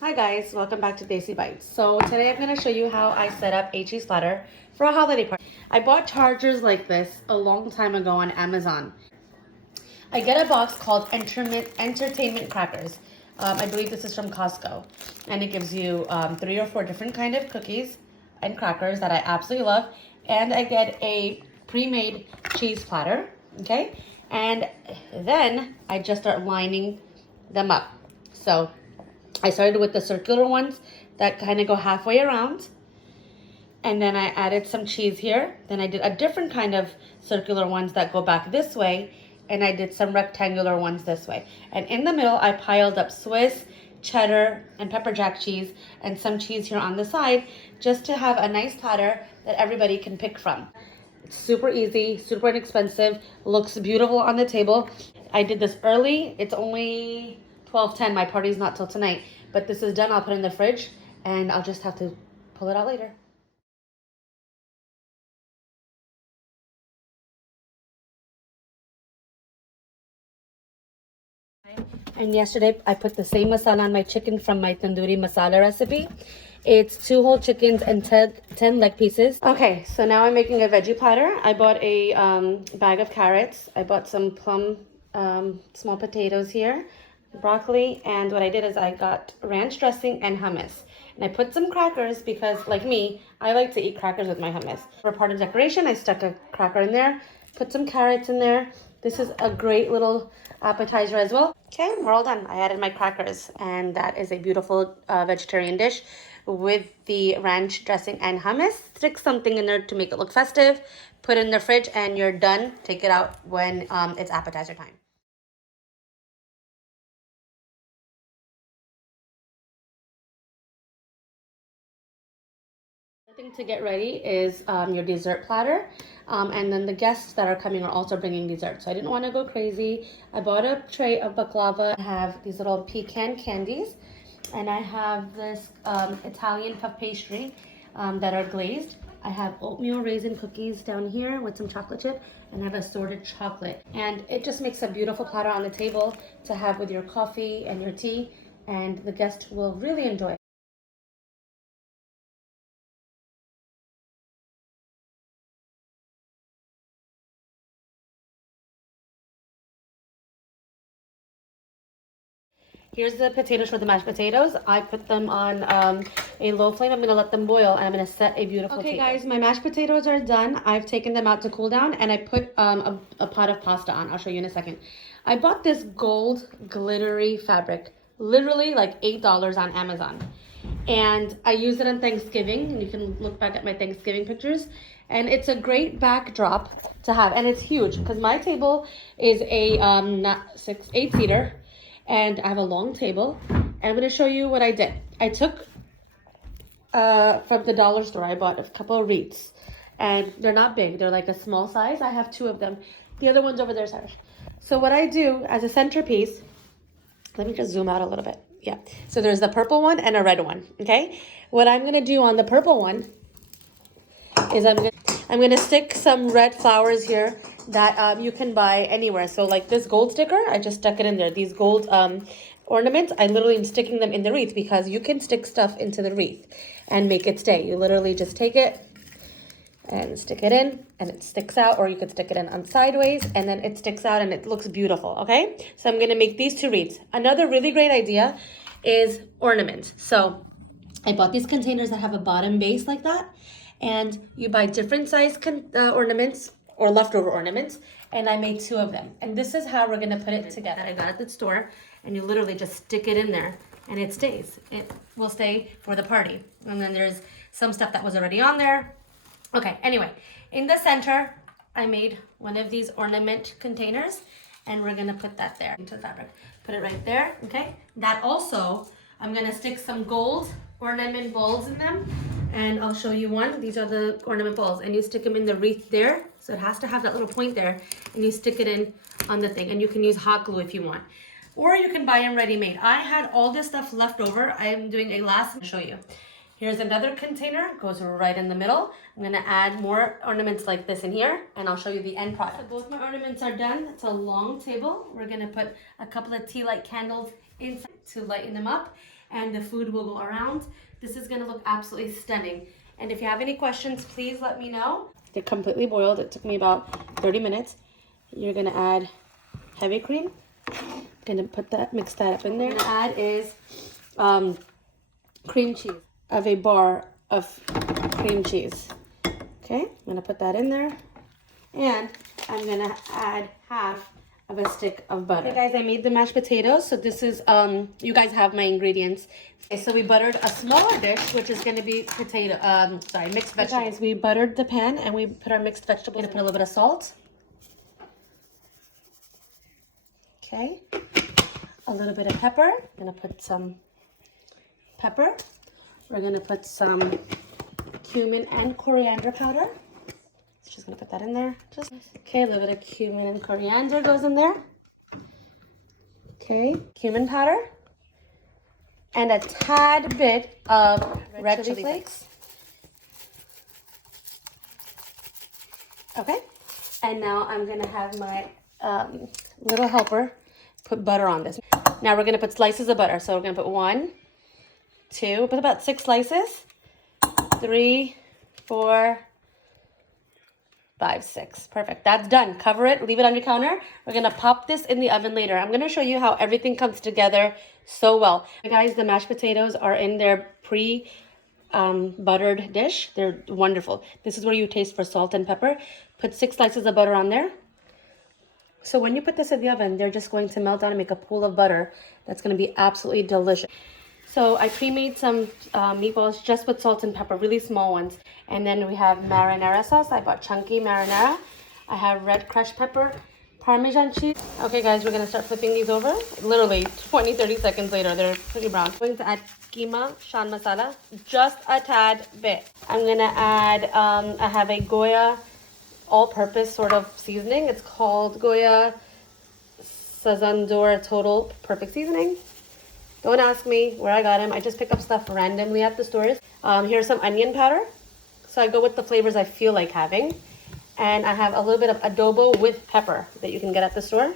Hi guys, welcome back to Daisy Bites. So today I'm going to show you how I set up a cheese platter for a holiday party. I bought chargers like this a long time ago on Amazon. I get a box called Entertainment Crackers. I believe this is from Costco. And it gives you 3 or 4 different kind of cookies and crackers that I absolutely love. And I get a pre-made cheese platter, okay? And then I just start lining them up. So I started with the circular ones that kind of go halfway around. And then I added some cheese here. Then I did a different kind of circular ones that go back this way. And I did some rectangular ones this way. And in the middle, I piled up Swiss, cheddar, and pepper jack cheese and some cheese here on the side just to have a nice platter that everybody can pick from. It's super easy, super inexpensive, looks beautiful on the table. I did this early. It's only 12:10. My party's not till tonight. But this is done. I'll put it in the fridge and I'll just have to pull it out later. And yesterday I put the same masala on my chicken from my tandoori masala recipe. It's 2 whole chickens and 10 leg pieces. Okay, so now I'm making a veggie platter. I bought a bag of carrots. I bought some plum small potatoes here, broccoli, and what I did is I got ranch dressing and hummus. And I put some crackers because, like me, I like to eat crackers with my hummus. For part of decoration, I stuck a cracker in there, put some carrots in there. This is a great little appetizer as well. Okay, we're all done. I added my crackers, and that is a beautiful vegetarian dish with the ranch dressing and hummus. Stick something in there to make it look festive. Put it in the fridge, and you're done. Take it out when it's appetizer time. The thing to get ready is your dessert platter. And then the guests that are coming are also bringing dessert. So I didn't want to go crazy. I bought a tray of baklava. I have these little pecan candies. And I have this Italian puff pastry that are glazed. I have oatmeal raisin cookies down here with some chocolate chip. And I have assorted chocolate. And it just makes a beautiful platter on the table to have with your coffee and your tea. And the guest will really enjoy it. Here's the potatoes for the mashed potatoes. I put them on a low flame. I'm going to let them boil and I'm going to set a beautiful table. Okay, guys, my mashed potatoes are done. I've taken them out to cool down and I put a pot of pasta on. I'll show you in a second. I bought this gold glittery fabric, literally like $8 on Amazon. And I used it on Thanksgiving, and you can look back at my Thanksgiving pictures. And it's a great backdrop to have, and it's huge because my table is a 8-seater, and I have a long table. And I'm going to show you what I did. I took from the dollar store, I bought a couple of wreaths, and they're not big. They're like a small size. I have 2 of them. The other one's over there, Sarah. So what I do as a centerpiece, let me just zoom out a little bit. Yeah. So there's the purple one and a red one. Okay. What I'm gonna do on the purple one is I'm gonna stick some red flowers here that you can buy anywhere. So like this gold sticker, I just stuck it in there. These gold ornaments, I literally am sticking them in the wreath because you can stick stuff into the wreath and make it stay. You literally just take it and stick it in and it sticks out, or you could stick it in on sideways and then it sticks out and it looks beautiful. Okay, so I'm gonna make these 2 wreaths. Another really great idea is ornaments. So I bought these containers that have a bottom base like that, and you buy different size ornaments or leftover ornaments, and I made 2 of them. And this is how we're gonna put it together. I got it at the store, and you literally just stick it in there and it stays. It will stay for the party. And then there's some stuff that was already on there. Okay, anyway, in the center, I made one of these ornament containers, and we're gonna put that there into the fabric. Put it right there, okay? That also, I'm gonna stick some gold ornament balls in them, and I'll show you one. These are the ornament balls, and you stick them in the wreath there, so it has to have that little point there, and you stick it in on the thing, and you can use hot glue if you want. Or you can buy them ready-made. I had all this stuff left over. I am doing a last show you. Here's another container, goes right in the middle. I'm gonna add more ornaments like this in here, and I'll show you the end product. So both my ornaments are done. It's a long table. We're gonna put a couple of tea light candles inside to lighten them up. and the food will go around. This is gonna look absolutely stunning. And if you have any questions, please let me know. They're completely boiled. It took me about 30 minutes. You're gonna add heavy cream. Gonna put that, mix that up in there. What I'm gonna add is cream cheese. I have a bar of cream cheese. Okay, I'm gonna put that in there. And I'm gonna add half of a stick of butter. Okay guys, I made the mashed potatoes. So this is, you guys have my ingredients. Okay, so we buttered a smaller dish, which is gonna be mixed vegetables. Okay, guys, we buttered the pan and we put our mixed vegetables. I'm gonna put a little bit of salt. Okay, a little bit of pepper. I'm gonna put some pepper. We're gonna put some cumin and coriander powder. Just gonna put that in there. Okay, a little bit of cumin and coriander goes in there. Okay, cumin powder. And a tad bit of red chili flakes. Okay, and now I'm gonna have my little helper put butter on this. Now we're gonna put slices of butter. So we're gonna put 1, 2, put about 6 slices. 3, 4, 5, 6. Perfect. That's done. Cover it. Leave it on your counter. We're going to pop this in the oven later. I'm going to show you how everything comes together so well. Guys, the mashed potatoes are in their buttered dish. They're wonderful. This is where you taste for salt and pepper. Put 6 slices of butter on there. So when you put this in the oven, they're just going to melt down and make a pool of butter. That's going to be absolutely delicious. So I pre-made some meatballs just with salt and pepper, really small ones. And then we have marinara sauce. I bought chunky marinara. I have red crushed pepper, Parmesan cheese. Okay guys, we're gonna start flipping these over. Literally 20-30 seconds later, they're pretty brown. I'm going to add keema, shan masala, just a tad bit. I'm gonna add, I have a Goya all-purpose sort of seasoning. It's called Goya Sazandor Total Perfect Seasoning. Don't ask me where I got them. I just pick up stuff randomly at the stores. Here's some onion powder. So I go with the flavors I feel like having. And I have a little bit of adobo with pepper that you can get at the store.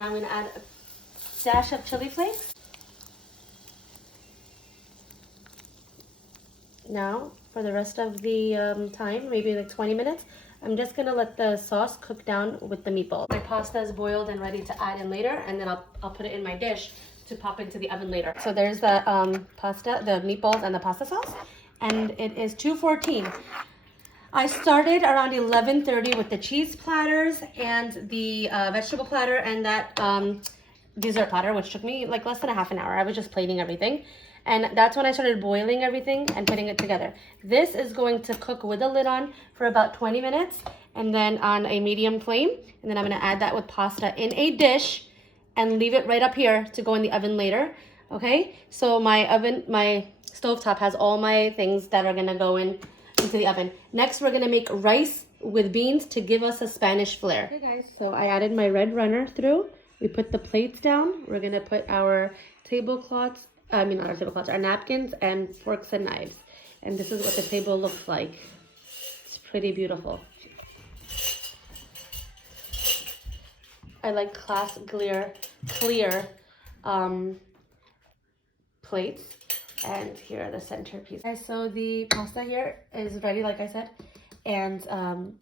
I'm going to add a dash of chili flakes. Now, for the rest of the time, maybe like 20 minutes, I'm just going to let the sauce cook down with the meatball. My pasta is boiled and ready to add in later, and then I'll put it in my dish to pop into the oven later. So there's the pasta, the meatballs and the pasta sauce, and it is 2:14. I started around 11:30 with the cheese platters and the vegetable platter and that dessert platter, which took me like less than a half an hour. I was just plating everything. And that's when I started boiling everything and putting it together. This is going to cook with the lid on for about 20 minutes and then on a medium flame. And then I'm gonna add that with pasta in a dish and leave it right up here to go in the oven later. Okay, so my stovetop has all my things that are gonna go into the oven. Next, we're gonna make rice with beans to give us a Spanish flair. Okay guys, so I added my red runner through. We put the plates down. We're gonna put our tablecloths, not our tablecloths, our napkins and forks and knives. And this is what the table looks like. It's pretty beautiful. I like glass clear plates. And here are the centerpiece. Okay, so the pasta here is ready, like I said, and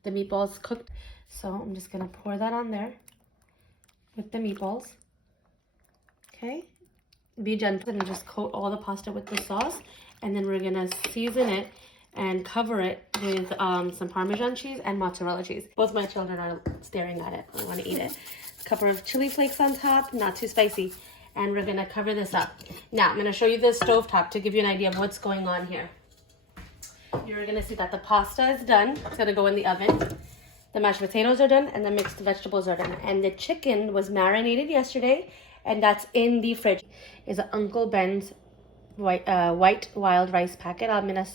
the meatballs cooked. So I'm just gonna pour that on there with the meatballs. Okay, be gentle and just coat all the pasta with the sauce, and then we're gonna season it and cover it with some Parmesan cheese and mozzarella cheese. Both my children are staring at it. I want to eat it. A couple of chili flakes on top, not too spicy. And we're gonna cover this up. Now, I'm gonna show you the stovetop to give you an idea of what's going on here. You're gonna see that the pasta is done. It's gonna go in the oven. The mashed potatoes are done and the mixed vegetables are done. And the chicken was marinated yesterday and that's in the fridge. Is Uncle Ben's white wild rice packet. I'm gonna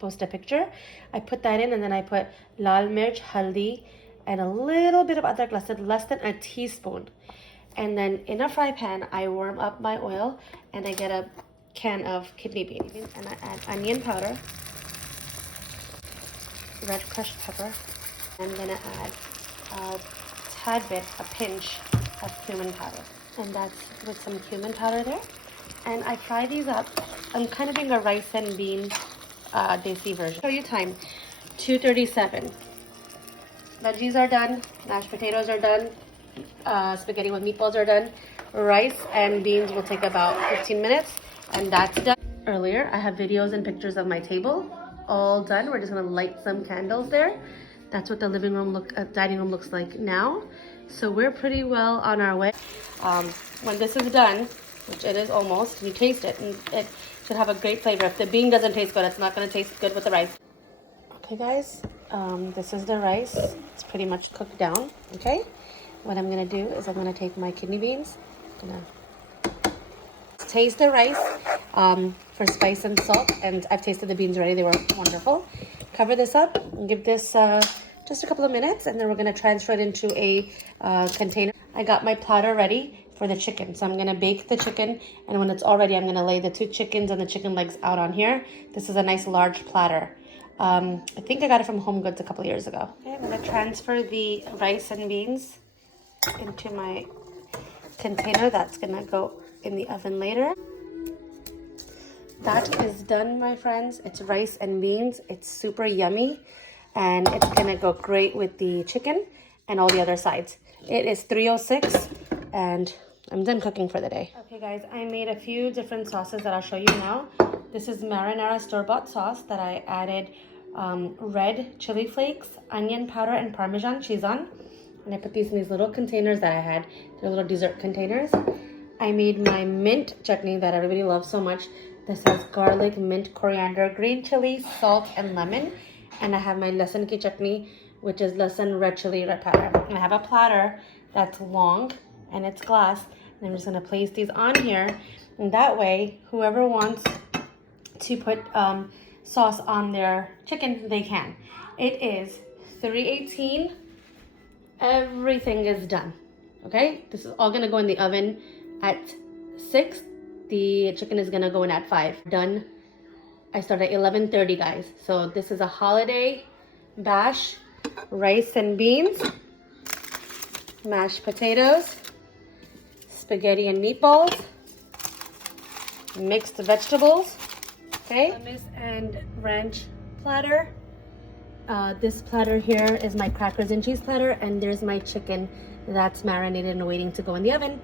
post a picture. I put that in and then I put lal mirch, haldi, and a little bit of adrak lasan, less than a teaspoon. And then in a fry pan, I warm up my oil and I get a can of kidney beans. And I add onion powder, red crushed pepper. I'm gonna add a tad bit, a pinch of cumin powder. And that's with some cumin powder there. And I fry these up. I'm kind of doing a rice and bean desi version. Show you time, 2:37. Veggies are done, mashed potatoes are done, spaghetti with meatballs are done. Rice and beans will take about 15 minutes, and that's done. Earlier, I have videos and pictures of my table, all done. We're just gonna light some candles there. That's what the living room dining room looks like now. So we're pretty well on our way. When this is done, which it is almost, you taste it, and it should have a great flavor. If the bean doesn't taste good, it's not gonna taste good with the rice. Okay guys, this is the rice. It's pretty much cooked down, okay? What I'm gonna do is I'm gonna take my kidney beans, gonna taste the rice for spice and salt, and I've tasted the beans already, they were wonderful. Cover this up and give this just a couple of minutes, and then we're gonna transfer it into a container. I got my platter ready for the chicken, so I'm gonna bake the chicken, and when it's all ready, I'm gonna lay the 2 chickens and the chicken legs out on here. This is a nice large platter. I think I got it from Home Goods a couple of years ago. Okay, I'm gonna transfer the rice and beans into my container. That's gonna go in the oven later. That is done, my friends. It's rice and beans. It's super yummy, and it's gonna go great with the chicken and all the other sides. It is 3:06, and I'm done cooking for the day. Okay guys, I made a few different sauces that I'll show you now. This is marinara store-bought sauce that I added red chili flakes, onion powder, and Parmesan cheese on. And I put these in these little containers that I had. They're little dessert containers. I made my mint chutney that everybody loves so much. This has garlic, mint, coriander, green chili, salt, and lemon. And I have my lasan ki chutney, which is lasan, red chili, red pepper. And I have a platter that's long and it's glass. And I'm just gonna place these on here. And that way, whoever wants to put sauce on their chicken, they can. It is 3:18. Everything is done. Okay, this is all gonna go in the oven at 6. The chicken is gonna go in at 5. Done. I started at 11:30, guys. So this is a holiday bash, rice and beans, mashed potatoes, spaghetti and meatballs, mixed vegetables. Okay, hummus and ranch platter. This platter here is my crackers and cheese platter, and there's my chicken that's marinated and waiting to go in the oven.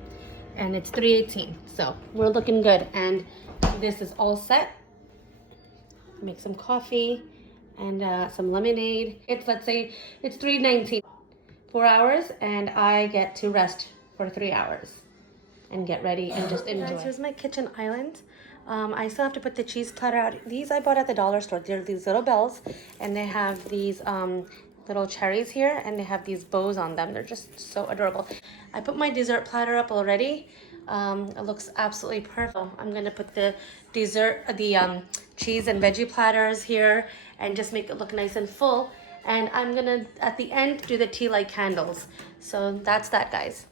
And it's 3:18, so we're looking good. And this is all set. Make some coffee and some lemonade. Let's say it's 3:19. 4 hours, and I get to rest for 3 hours and get ready and just enjoy. Guys, here's my kitchen island. I still have to put the cheese platter out. These I bought at the dollar store. They're these little bells, and they have these little cherries here, and they have these bows on them. They're just so adorable. I put my dessert platter up already. It looks absolutely perfect. I'm gonna put the cheese and veggie platters here and just make it look nice and full. And I'm gonna, at the end, do the tea light candles. So that's that, guys.